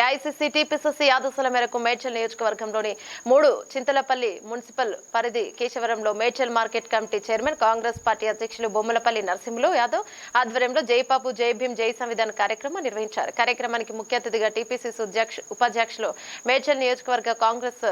AICC TPCC ఆదేశాల మేరకు మేడ్చల్ నియోజకవర్గంలోని 3 చింతలపల్లి మున్సిపల్ పరిధి కేశవరంలో Medchal market committee chairman Congress party అధ్యక్షులు బొమ్మలపల్లి నరసింహులు యాదవ్ ఆధ్వర్యంలో జై బాబు జై భీం జై సంవిధాన్ కార్యక్రమం నిర్వహించారు. కార్యక్రమానికి ముఖ్య అతిథిగా టీపీసీసీ ఉపాధ్యక్షులు మేడ్చల్ నియోజకవర్గ కాంగ్రెస్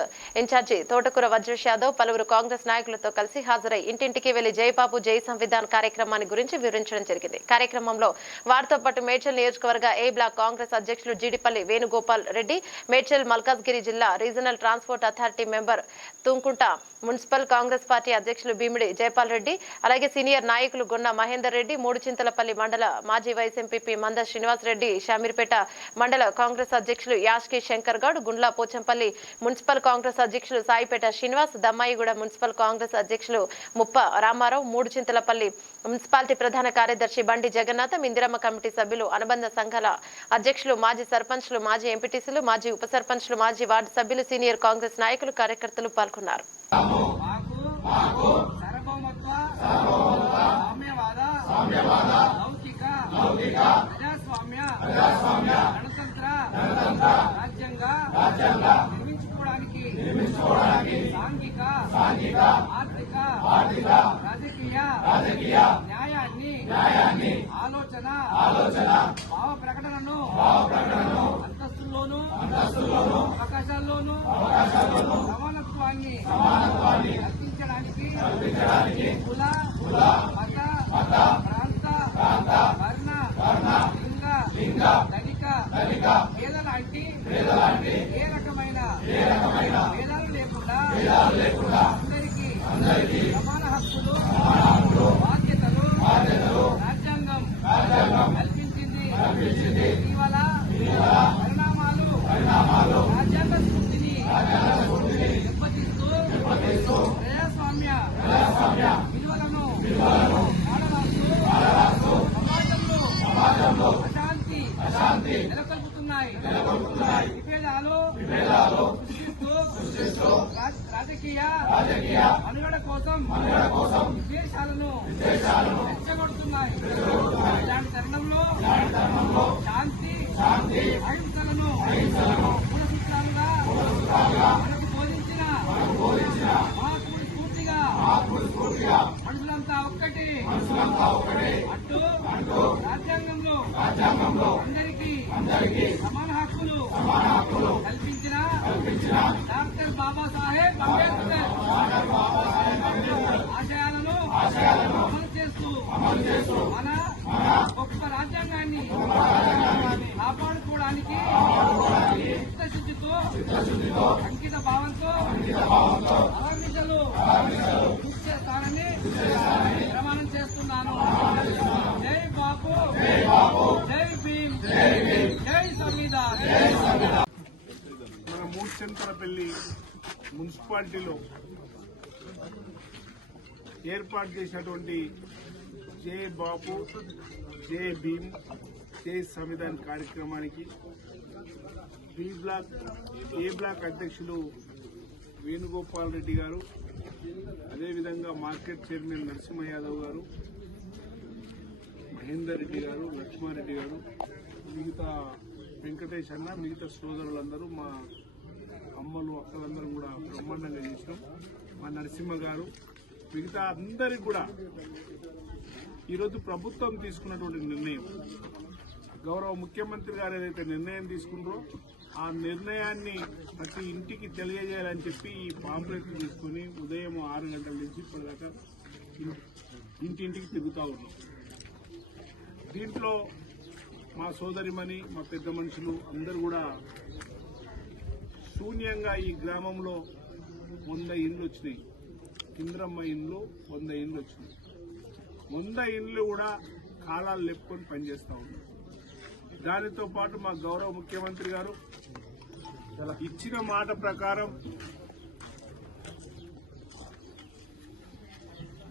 ఇన్ఛార్జి తోటకూర వజ్రేష్ యాదవ్ పలువురు కాంగ్రెస్ నాయకులతో కలిసి హాజరై ఇంటింటికి వెళ్లి జై బాబు జై సంవిధాన్ కార్యక్రమాన్ని గురించి వివరించడం జరిగింది. కార్యక్రమంలో వారితో పాటు మేడ్చల్ నియోజకవర్గ ఏ బ్లాక్ కాంగ్రెస్ అధ్యక్షులు జీడిపల్లి వేణుగోపాల్ రెడ్డి, మేడ్చల్ మల్కాజ్గిరి జిల్లా regional transport authority member Tumkunta municipal Congress party అధ్యక్షులు భీమిడి జయపాల్ రెడ్డి, అలాగే సీనియర్ నాయకులు గొన్న మహేందర్ రెడ్డి, 3 చింతలపల్లి మండల మాజీ వైస్ ఎంపీపీ మంద శ్రీనివాస్ రెడ్డి, షామీర్పేట మండల కాంగ్రెస్ అధ్యక్షులు యాష్కి శంకర్ గౌడ్, గుండ్ల పోచంపల్లి మున్సిపల్ కాంగ్రెస్ అధ్యక్షులు సాయిపేట శ్రీనివాస్, దమ్మాయిగూడ మున్సిపల్ కాంగ్రెస్ అధ్యక్షులు ముప్ప రామారావు, 3 చింతలపల్లి మున్సిపాలిటీ ప్రధాన కార్యదర్శి బండి జగన్నాథం, ఇందిరమ్మ కమిటీ సభ్యులు, అనుబంధ సంఘాల అధ్యక్షులు, మాజీ సర్పంచ్లు, మాజీ ఎంపీటీసీలు, మాజీ ఉప సర్పంచ్లు, మాజీ వార్డు సభ్యులు, సీనియర్ కాంగ్రెస్ నాయకులు, కార్యకర్తలు పాల్గొన్నారు. సాంఘిక ఆర్థిక న్యాయాన్ని ఆలోచన భావ ప్రకటనను అంతస్తుల్లోనూ అవకాశాల్లోనూ సమానత్వాన్ని కల్పించడానికి కుల మత ప్రాంత వర్ణ లింగ ధనిక పేద లాంటి ఏ రకమైన భేదాలు లేకుండా అందరికీ సమాన హక్కులు బాధ్యతలు రాజ్యాంగం కల్పించింది. ఇటీవల పరిణామాలు రాజ్యాంగ స్ఫూర్తిని దెబ్బతీస్తూ ప్రజాస్వామ్య విలువలను సమాజంలో అశాంతి నెలకొల్పుతున్నాయి. విభేదాలు సృష్టిస్తూ రాజకీయ మనుగడ కోసం విదేశాలను రెచ్చగొడుతున్నాయి. ఇలాంటి తరుణంలో శాంతి అహింసలను మూల సూత్రాలుగా మనకు బోధించిన మహాత్ముడి స్ఫూర్తిగా మనుషులంతా ఒక్కటి అంటూ రాజ్యాంగంలో అందరికీ సమాన హక్కులు కల్పించిన డాక్టర్ బాబాసాహెబ్ అంబేద్కర్ ఆశయాలను అమలు చేస్తూ మన గొప్ప రాజ్యాంగాన్ని కాపాడుకోవడానికి చిత్తశుద్ధితో అంకిత భావంతో అహర్నిశలు కృషి చేస్తానని ప్రమాణం చేస్తున్నాను. జై బాపు జై భీమ్ జై సంవిధాన్. మన 3 చింతలపల్లి మున్సిపాలిటీలో ఏర్పాటు చేసినటువంటి జై బాపు జై భీమ్ జై సంవిధాన్ కార్యక్రమానికి ఏ బ్లాక్ అధ్యక్షులు వేణుగోపాల్ రెడ్డి గారు, అదేవిధంగా మార్కెట్ చైర్మన్ నరసింహ యాదవ్ గారు, మహేందర్ రెడ్డి గారు, లక్ష్మారెడ్డి గారు, మిగతా వెంకటేష్ అన్న, మిగతా సోదరులందరూ, మా అమ్మలు అక్కలందరూ కూడా బ్రహ్మాండంగా చేసినాం. మా నరసింహ గారు, మిగతా అందరికి కూడా ఈరోజు ప్రభుత్వం తీసుకున్నటువంటి నిర్ణయం, గౌరవ ముఖ్యమంత్రి గారు ఏదైతే నిర్ణయం తీసుకున్నారో ఆ నిర్ణయాన్ని ప్రతి ఇంటికి తెలియజేయాలని చెప్పి ఈ పాంప్లెట్లు తీసుకుని ఉదయం 6 గంటల నుంచి ఇప్పటిదాకా ఇంటింటికి తిరుగుతూ ఉన్నాం. దీంట్లో మా సోదరిమణి, మా పెద్ద మనుషులు అందరూ కూడా శూన్యంగా ఈ గ్రామంలో 100 ఇండ్లు వచ్చినాయి. ఇంద్రమ్మ ఇండ్లు 100 ఇండ్లు వచ్చినాయి. 100 ఇండ్లు కూడా కాలాలు లేపుకొని పనిచేస్తూ ఉన్నాయి. దానితో పాటు మా గౌరవ ముఖ్యమంత్రి గారు ఇచ్చిన మాట ప్రకారం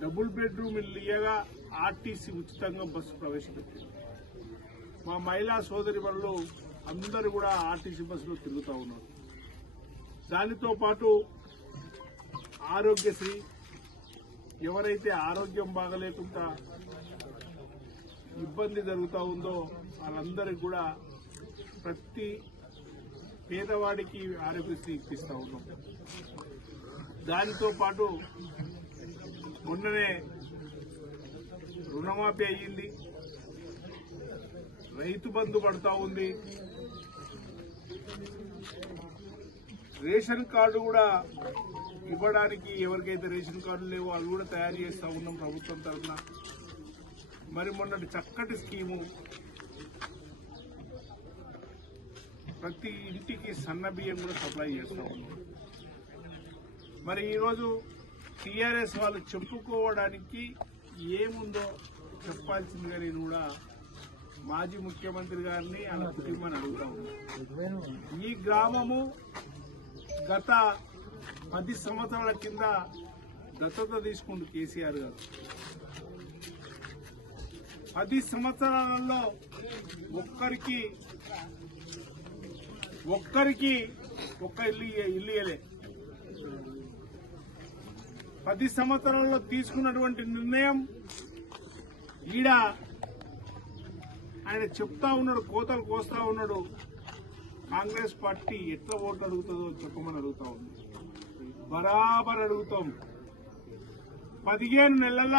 డబుల్ బెడ్రూమ్ ఇల్లు ఇయ్యగా ఆర్టీసీ ఉచితంగా బస్సు ప్రవేశపెట్టింది. మా మహిళా సోదరి వాళ్ళు అందరూ కూడా ఆర్టీసీ బస్సులో తిరుగుతూ ఉన్నారు. దానితో పాటు ఆరోగ్యశ్రీ, ఎవరైతే ఆరోగ్యం బాగలేకుండా ఇబ్బంది జరుగుతూ ఉందో వాళ్ళందరికీ కూడా ప్రతి పేదవాడికి ఆరోగ్యశ్రీ ఇప్పిస్తా ఉన్నాం. దానితో పాటు మొన్ననే రుణమాఫీ అయ్యింది, రైతు బంధు పడతా ఉంది, రేషన్ కార్డు కూడా ఇవ్వడానికి ఎవరికైతే రేషన్ కార్డులు లేవో అవి కూడా తయారు చేస్తా ఉన్నాం ప్రభుత్వం తరఫున. మరి మొన్నటి చక్కటి స్కీము ప్రతి ఇంటికి సన్న బియ్యం కూడా సప్లై చేస్తా ఉన్నాం. మరి ఈరోజు టీఆర్ఎస్ వాళ్ళు చెప్పుకోవడానికి ఏముందో చెప్పాల్సిందిగా నేను కూడా మాజీ ముఖ్యమంత్రి గారిని ఆయన కుటుంబాన్ని అడుగుతా ఉన్నాను. ఈ గ్రామము గత 10 సంవత్సరాల కింద దత్తత తీసుకుంటూ కేసీఆర్ గారు 10 సంవత్సరాలలో ఒక్కరికి ఒక్క ఇల్లు ఇయ్యలే. 10 సంవత్సరాల్లో తీసుకున్నటువంటి నిర్ణయం ఈడ ఆయన చెప్తా ఉన్నాడు, కోతలు కోస్తా ఉన్నాడు. కాంగ్రెస్ పార్టీ ఎట్లా ఓట్లు అడుగుతుందో చెప్పమని అడుగుతా ఉంది. బరాబర్ అడుగుతాం. 15 నెలల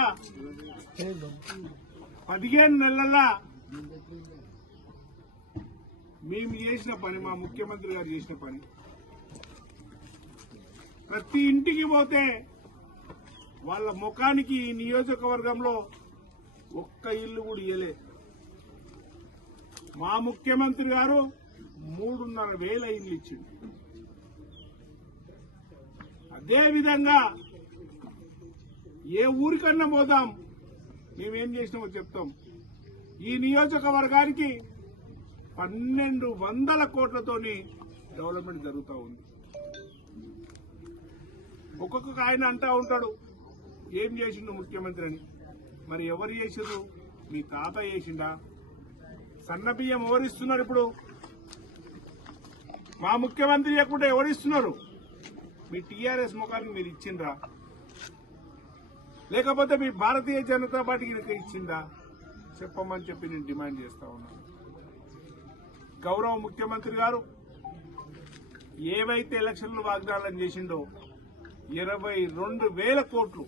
మేము చేసిన పని, మా ముఖ్యమంత్రి గారు చేసిన పని, ప్రతి ఇంటికి పోతే వాళ్ళ ముఖానికి ఈ నియోజకవర్గంలో ఒక్క ఇల్లు కూడా ఇయ్యలే. మా ముఖ్యమంత్రి గారు 3,500 ఇల్లు ఇచ్చింది. అదేవిధంగా ఏ ఊరికన్నా పోదాం, మేమేం చేసినామో చెప్తాం. ఈ నియోజకవర్గానికి 1,200 కోట్లతోని డెవలప్మెంట్ జరుగుతూ ఉంది. ఒక్కొక్క ఆయన అంటా ఉంటాడు ఏం చేసిండు ముఖ్యమంత్రి అని. మరి ఎవరు చేసిండ్రు? మీ తాత చేసిండా? సన్న బియ్యం ఎవరిస్తున్నారు? ఇప్పుడు మా ముఖ్యమంత్రి లేకుండా ఎవరిస్తున్నారు? మీ టీఆర్ఎస్ ముఖానికి మీరు ఇచ్చిండ్రా? లేకపోతే మీ భారతీయ జనతా పార్టీకి ఇచ్చిందా? చెప్పమని చెప్పి నేను డిమాండ్ చేస్తా ఉన్నాను. గౌరవ ముఖ్యమంత్రి గారు ఏవైతే ఎలక్షన్లు వాగ్దానం చేసిండో 22,000 కోట్లు